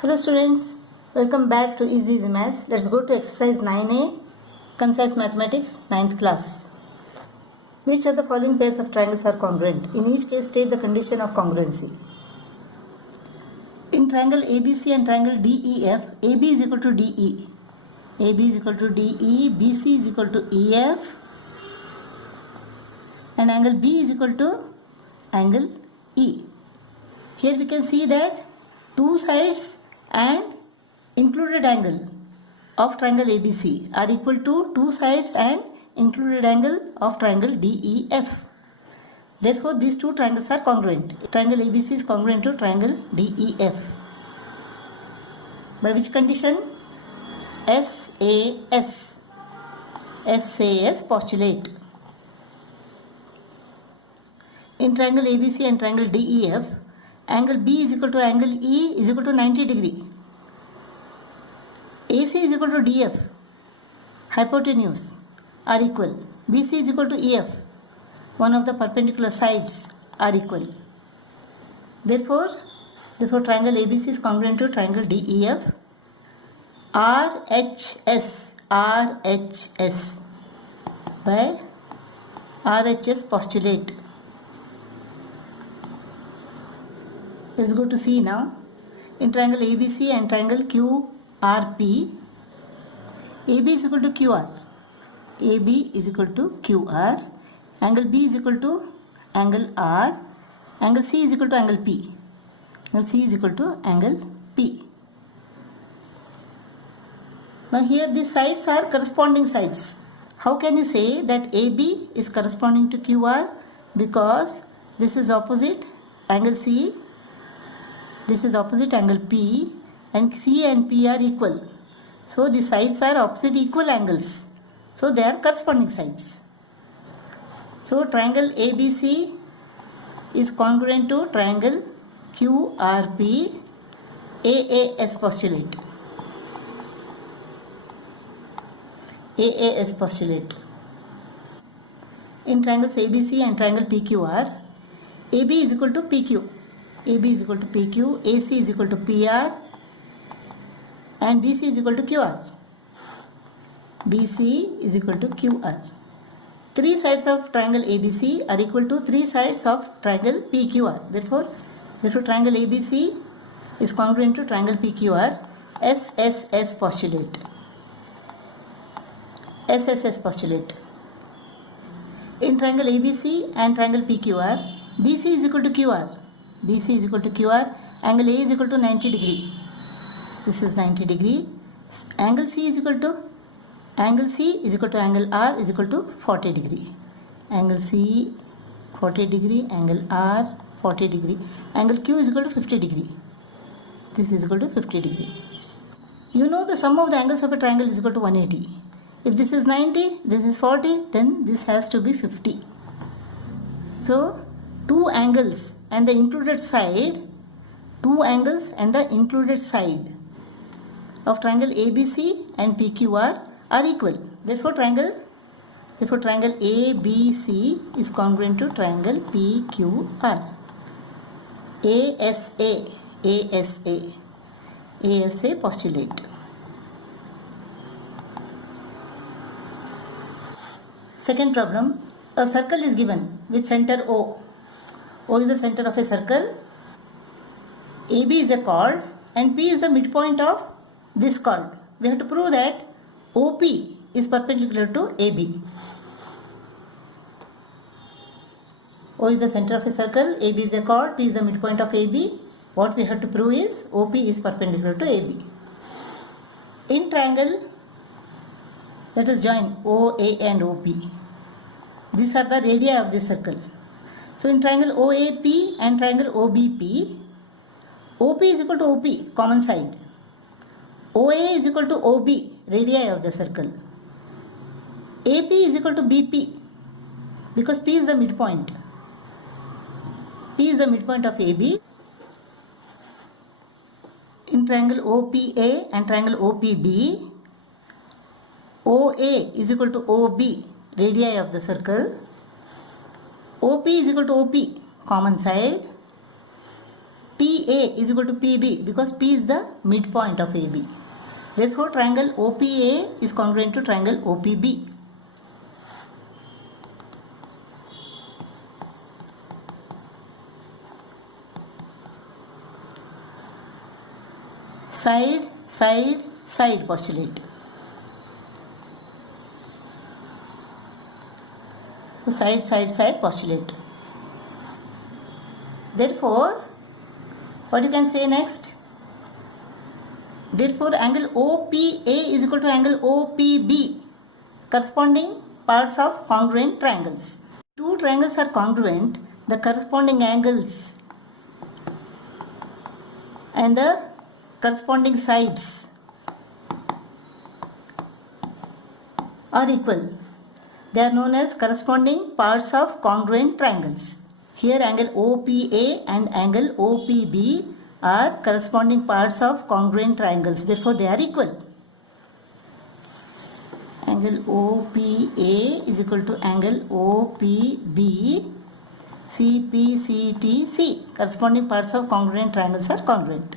Hello students, welcome back to Easy Maths. Let's go to exercise 9a, Concise Mathematics, 9th class. Which of the following pairs of triangles are congruent? In each case, state the condition of congruency. In triangle ABC and triangle DEF, AB is equal to DE, AB is equal to DE, BC is equal to EF, and angle B is equal to angle E. Here we can see that two sides and included angle of triangle ABC are equal to two sides and included angle of triangle DEF. Therefore, these two triangles are congruent. Triangle ABC is congruent to triangle DEF. By which condition? SAS. SAS postulate. In triangle ABC and triangle DEF, angle B is equal to angle E is equal to 90 degree. AC is equal to DF. Hypotenuse are equal. BC is equal to EF. One of the perpendicular sides are equal. Therefore, triangle ABC is congruent to triangle DEF. RHS by RHS postulate. Let's go to C now. In triangle ABC and triangle QRP, AB is equal to QR. AB is equal to QR. Angle B is equal to angle R. Angle C is equal to angle P. Angle C is equal to angle P. Now here these sides are corresponding sides. How can you say that AB is corresponding to QR? Because this is opposite angle C. This is opposite angle P, and C and P are equal. So the sides are opposite equal angles. So they are corresponding sides. So triangle ABC is congruent to triangle QRP. AAS postulate. AAS postulate. In triangles ABC and triangle PQR, AB is equal to PQ. AB is equal to PQ, AC is equal to PR, and BC is equal to QR. BC is equal to QR. Three sides of triangle ABC are equal to three sides of triangle PQR. Therefore, triangle ABC is congruent to triangle PQR. SSS postulate. SSS postulate. In triangle ABC and triangle PQR, BC is equal to QR. BC is equal to QR. Angle A is equal to 90 degree. This is 90 degree. Angle C is equal to angle R is equal to 40 degree. Angle C 40 degree. Angle R 40 degree. Angle Q is equal to 50 degree. This is equal to 50 degree. You know the sum of the angles of a triangle is equal to 180. If this is 90, this is 40, then this has to be 50. So, two angles and the included side of triangle ABC and PQR are equal. Therefore, triangle ABC is congruent to triangle PQR. ASA postulate. Second problem, a circle is given with center O. O is the center of a circle, AB is a chord, and P is the midpoint of this chord. We have to prove that OP is perpendicular to AB. O is the center of a circle, AB is a chord, P is the midpoint of AB. What we have to prove is OP is perpendicular to AB. In triangle, let us join OA and OP. These are the radii of this circle. So in triangle OAP and triangle OBP, OP is equal to OP, common side. OA is equal to OB, radii of the circle. AP is equal to BP, because P is the midpoint. P is the midpoint of AB. In triangle OPA and triangle OPB, OA is equal to OB, radii of the circle. OP is equal to OP, common side. PA is equal to PB because P is the midpoint of AB. Therefore, triangle OPA is congruent to triangle OPB. Side, side, side postulate. So side, side, side postulate. Therefore, what you can say next? Therefore, angle OPA is equal to angle OPB, corresponding parts of congruent triangles. Two triangles are congruent, the corresponding angles and the corresponding sides are equal. They are known as corresponding parts of congruent triangles. Here angle OPA and angle OPB are corresponding parts of congruent triangles. Therefore, they are equal. Angle OPA is equal to angle OPB. CPCTC. Corresponding parts of congruent triangles are congruent.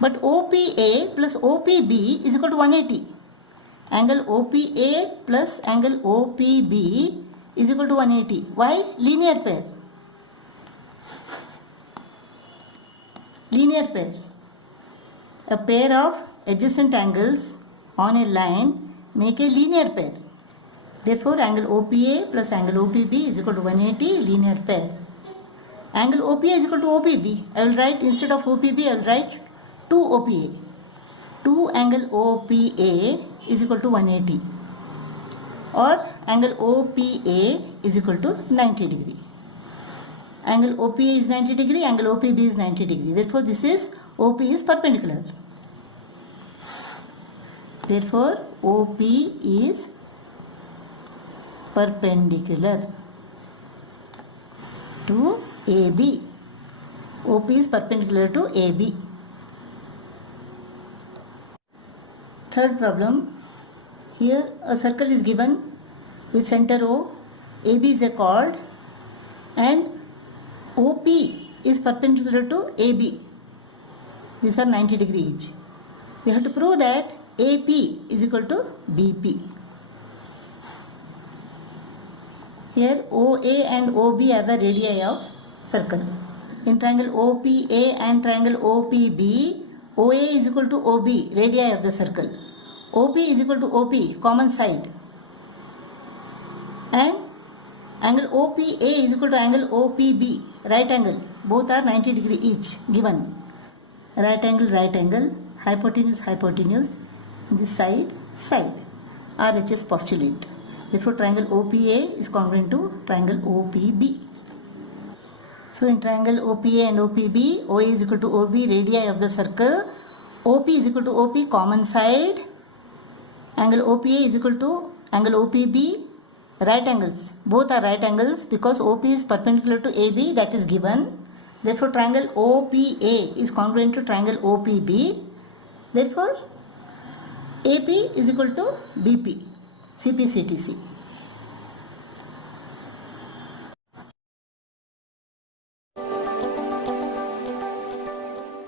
But OPA plus OPB is equal to 180. Angle OPA plus angle OPB is equal to 180. Why? Linear pair. Linear pair. A pair of adjacent angles on a line make a linear pair. Therefore, angle OPA plus angle OPB is equal to 180, linear pair. Angle OPA is equal to OPB. I will write, instead of OPB, I will write 2 OPA. 2 angle OPA is equal to 180. Or angle OPA is equal to 90 degree. Angle OPA is 90 degree, angle OPB is 90 degree. Therefore, this is OP is perpendicular. Therefore, OP is perpendicular to AB. OP is perpendicular to AB. Third problem. Here a circle is given with center O, AB is a chord and OP is perpendicular to AB. These are 90 degree each. We have to prove that AP is equal to BP. Here OA and OB are the radii of circle. In triangle OPA and triangle OPB, OA is equal to OB, radii of the circle. OP is equal to OP, common side. And angle OPA is equal to angle OPB, right angle. Both are 90 degree each given. Right angle, hypotenuse, hypotenuse. This side, side. RHS postulate. Therefore, triangle OPA is congruent to triangle OPB. So, in triangle OPA and OPB, OA is equal to OB, radii of the circle. OP is equal to OP, common side. Angle OPA is equal to angle OPB, right angles. Both are right angles because OP is perpendicular to AB, that is given. Therefore, triangle OPA is congruent to triangle OPB. Therefore, AP is equal to BP, CPCTC.